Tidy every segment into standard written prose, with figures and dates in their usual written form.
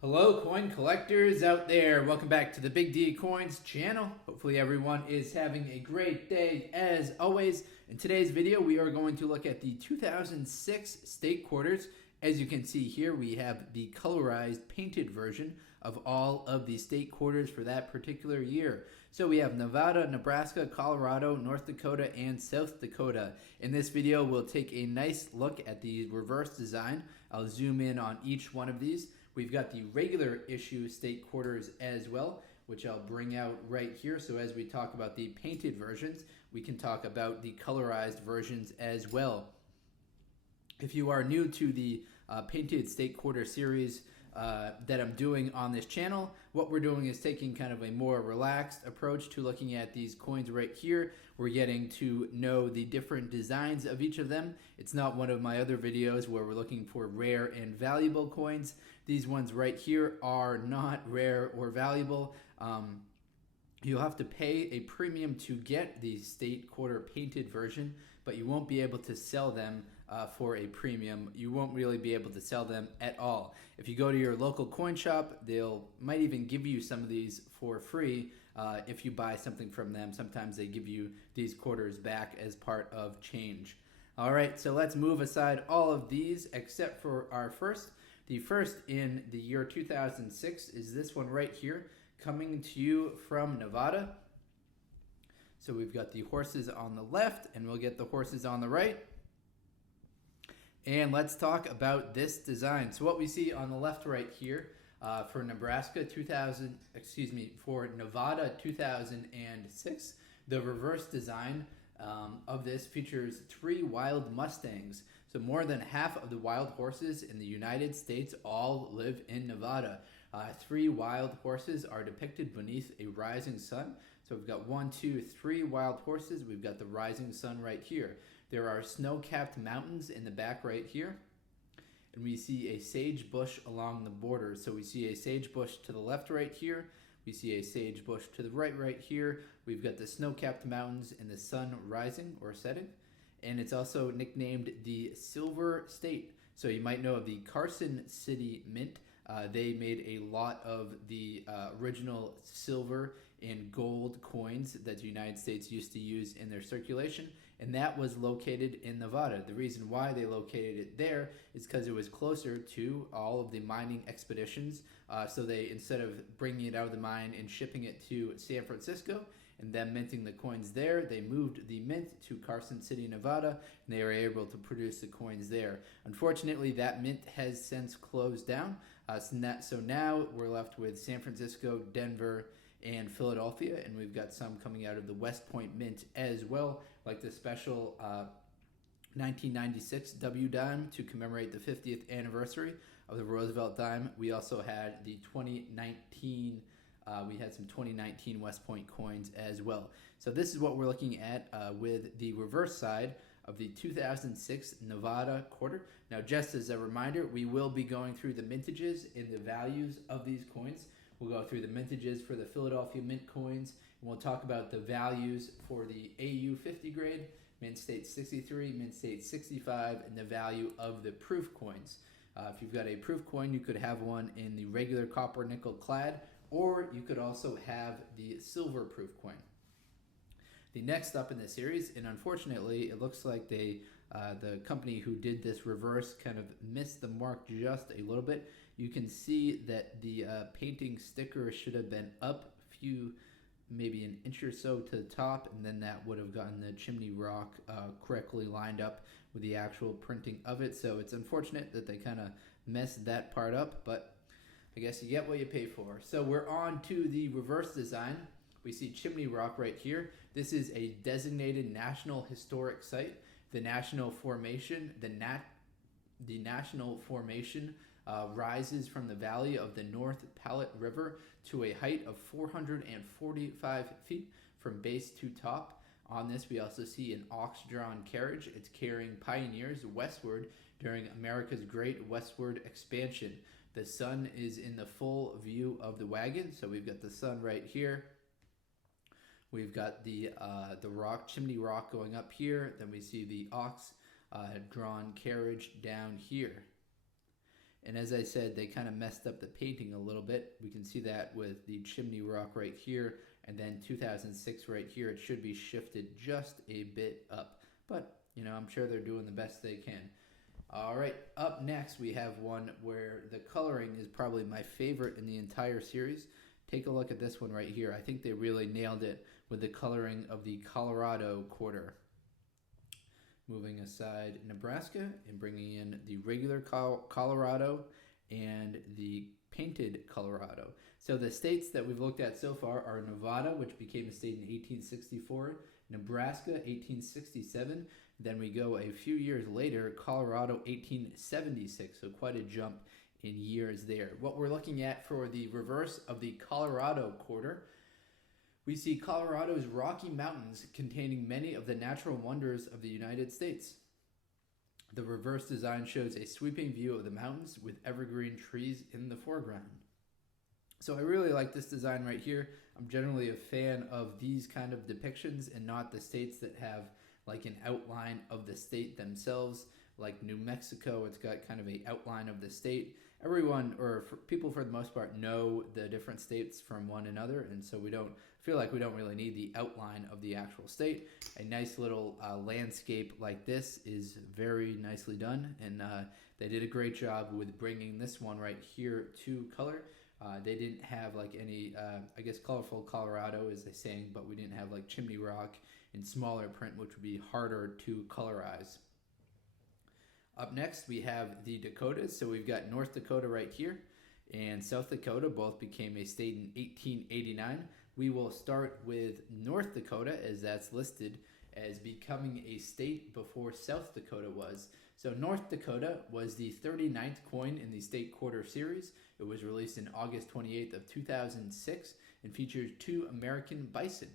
Hello, coin collectors out there. Welcome back to the Big D Coins channel. Hopefully everyone is having a great day as always. In today's video, we are going to look at the 2006 state quarters. As you can see here, we have the colorized painted version of all of the state quarters for that particular year. So we have Nevada, Nebraska, Colorado, North Dakota, and South Dakota. In this video, we'll take a nice look at the reverse design. I'll zoom in on each one of these. We've got the regular issue state quarters as well, which I'll bring out right here. So as we talk about the painted versions, we can talk about the colorized versions as well. If you are new to the painted state quarter series that I'm doing on this channel, what we're doing is taking kind of a more relaxed approach to looking at these coins right here. We're getting to know the different designs of each of them. It's not one of my other videos where we're looking for rare and valuable coins. These ones right here are not rare or valuable. You'll have to pay a premium to get the state quarter painted version, but you won't be able to sell them for a premium. You won't really be able to sell them at all. If you go to your local coin shop, might even give you some of these for free if you buy something from them. Sometimes they give you these quarters back as part of change. All right, so let's move aside all of these except for our first. The first in the year 2006 is this one right here, coming to you from Nevada. So we've got the horses on the left, and we'll get the horses on the right. And let's talk about this design. So what we see on the left right here for Nevada 2006, the reverse design of this features 3 wild Mustangs. So more than half of the wild horses in the United States all live in Nevada. 3 wild horses are depicted beneath a rising sun. So we've got 1, 2, 3 wild horses. We've got the rising sun right here. There are snow-capped mountains in the back right here. And we see a sage bush along the border. So we see a sage bush to the left right here. We see a sage bush to the right here. We've got the snow-capped mountains and the sun rising or setting. And it's also nicknamed the Silver State. So you might know of the Carson City Mint. They made a lot of the original silver and gold coins that the United States used to use in their circulation, and that was located in Nevada. The reason why they located it there is because it was closer to all of the mining expeditions. So they, instead of bringing it out of the mine and shipping it to San Francisco and then minting the coins there, they moved the mint to Carson City, Nevada, and they were able to produce the coins there. Unfortunately, that mint has since closed down. So now we're left with San Francisco, Denver, and Philadelphia, and we've got some coming out of the West Point Mint as well, like the special 1996 W dime to commemorate the 50th anniversary of the Roosevelt dime. We also had the 2019 we had some 2019 West Point coins as well. So this is what we're looking at with the reverse side of the 2006 Nevada quarter. Now, just as a reminder, we will be going through the mintages and the values of these coins. We'll go through the mintages for the Philadelphia Mint coins, and we'll talk about the values for the AU 50 grade, Mint State 63, Mint State 65, and the value of the proof coins. If you've got a proof coin, you could have one in the regular copper nickel clad, or you could also have the silver proof coin. The next up in the series, and unfortunately it looks like the company who did this reverse kind of missed the mark just a little bit. You can see that the painting sticker should have been up maybe an inch or so to the top, and then that would have gotten the chimney rock correctly lined up with the actual printing of it. So it's unfortunate that they kind of messed that part up, but I guess you get what you pay for. So we're on to the reverse design. We see Chimney Rock right here. This is a designated National Historic Site. The National Formation, rises from the valley of the North Platte River to a height of 445 feet from base to top. On this, we also see an ox-drawn carriage. It's carrying pioneers westward during America's Great Westward Expansion. The sun is in the full view of the wagon, so we've got the sun right here. We've got the chimney rock going up here. Then we see the ox drawn carriage down here. And as I said, they kind of messed up the painting a little bit. We can see that with the chimney rock right here, and then 2006 right here. It should be shifted just a bit up, but you know, I'm sure they're doing the best they can. All right, up next we have one where the coloring is probably my favorite in the entire series. Take a look at this one right here. I think they really nailed it with the coloring of the Colorado quarter. Moving aside Nebraska and bringing in the regular Colorado and the painted Colorado. So the states that we've looked at so far are Nevada, which became a state in 1864, Nebraska 1867, then we go a few years later, Colorado 1876, so quite a jump in years there. What we're looking at for the reverse of the Colorado quarter, we see Colorado's Rocky Mountains containing many of the natural wonders of the United States. The reverse design shows a sweeping view of the mountains with evergreen trees in the foreground. So I really like this design right here. I'm generally a fan of these kind of depictions and not the states that have like an outline of the state themselves. Like New Mexico, it's got kind of an outline of the state. Everyone, or people for the most part, know the different states from one another, and so we don't feel like we don't really need the outline of the actual state. A nice little landscape like this is very nicely done, and they did a great job with bringing this one right here to color. They didn't have like any, I guess colorful Colorado is the saying, but we didn't have like Chimney Rock in smaller print, which would be harder to colorize. Up next, we have the Dakotas. So we've got North Dakota right here and South Dakota both became a state in 1889. We will start with North Dakota as that's listed as becoming a state before South Dakota was. So North Dakota was the 39th coin in the state quarter series. It was released in August 28th of 2006 and features 2 American bison.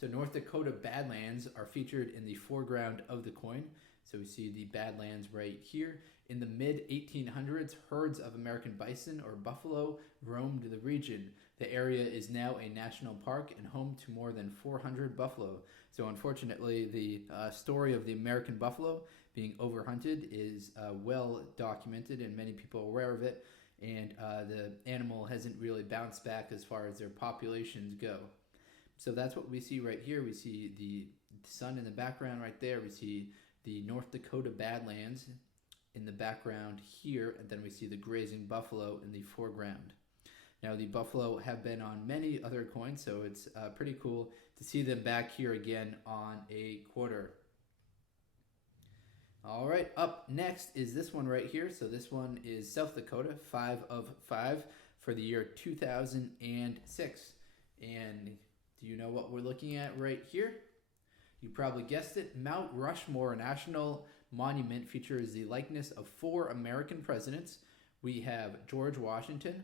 So North Dakota Badlands are featured in the foreground of the coin. So we see the Badlands right here. In the mid-1800s, herds of American bison or buffalo roamed the region. The area is now a national park and home to more than 400 buffalo. So unfortunately, the story of the American buffalo being overhunted is well documented and many people are aware of it. And the animal hasn't really bounced back as far as their populations go. So that's what we see right here. We see the sun in the background right there. We see the North Dakota Badlands in the background here, and then we see the grazing buffalo in the foreground. Now the buffalo have been on many other coins, so it's pretty cool to see them back here again on a quarter. All right, up next is this one right here. So this one is South Dakota, 5 of 5 for the year 2006. And do you know what we're looking at right here? You probably guessed it. Mount Rushmore National Monument features the likeness of 4 American presidents. We have George Washington,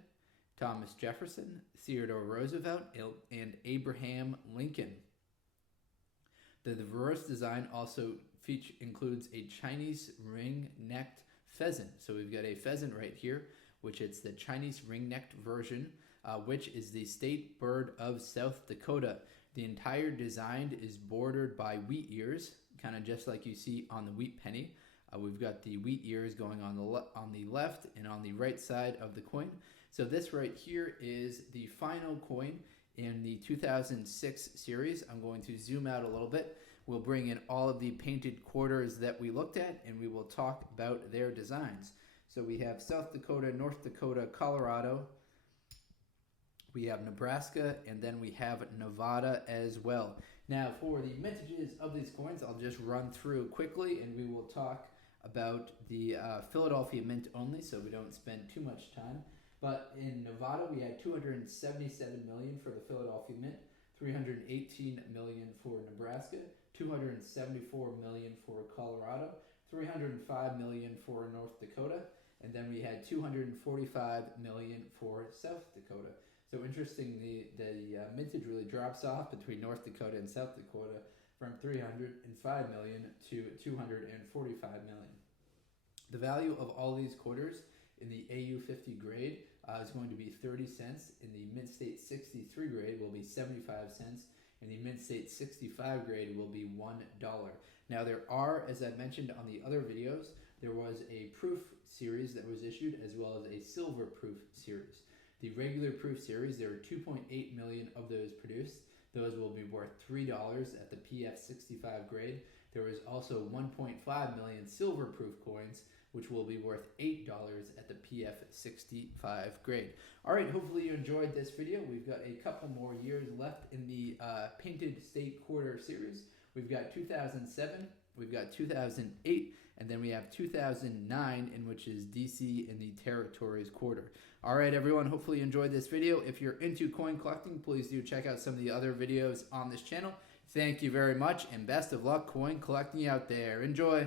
Thomas Jefferson, Theodore Roosevelt, and Abraham Lincoln. The reverse design also includes a Chinese ring-necked pheasant. So we've got a pheasant right here, which it's the Chinese ring-necked version, which is the state bird of South Dakota. The entire design is bordered by wheat ears, kind of just like you see on the wheat penny. We've got the wheat ears going on the left and on the right side of the coin. So this right here is the final coin in the 2006 series. I'm going to zoom out a little bit. We'll bring in all of the painted quarters that we looked at, and we will talk about their designs. So we have South Dakota, North Dakota, Colorado. We have Nebraska, and then we have Nevada as well. Now, for the mintages of these coins, I'll just run through quickly, and we will talk about the Philadelphia Mint only, so we don't spend too much time. But in Nevada, we had $277 million for the Philadelphia Mint, $318 million for Nebraska, $274 million for Colorado, $305 million for North Dakota, and then we had $245 million for South Dakota. So interesting, the mintage really drops off between North Dakota and South Dakota from $305 million to $245 million. The value of all these quarters in the AU50 grade is going to be 30 cents. In the Mint State 63 grade will be 75 cents. And the Mint State 65 grade will be $1. Now there are, as I mentioned on the other videos, there was a proof series that was issued, as well as a silver proof series. The regular proof series, there are 2.8 million of those produced. Those will be worth $3 at the PF65 grade. There is also 1.5 million silver proof coins, which will be worth $8 at the PF65 grade. All right, hopefully you enjoyed this video. We've got a couple more years left in the Painted State Quarter series. We've got 2007, we've got 2008, and then we have 2009, in which is DC in the Territories Quarter. All right, everyone, hopefully you enjoyed this video. If you're into coin collecting, please do check out some of the other videos on this channel. Thank you very much, and best of luck coin collecting out there. Enjoy!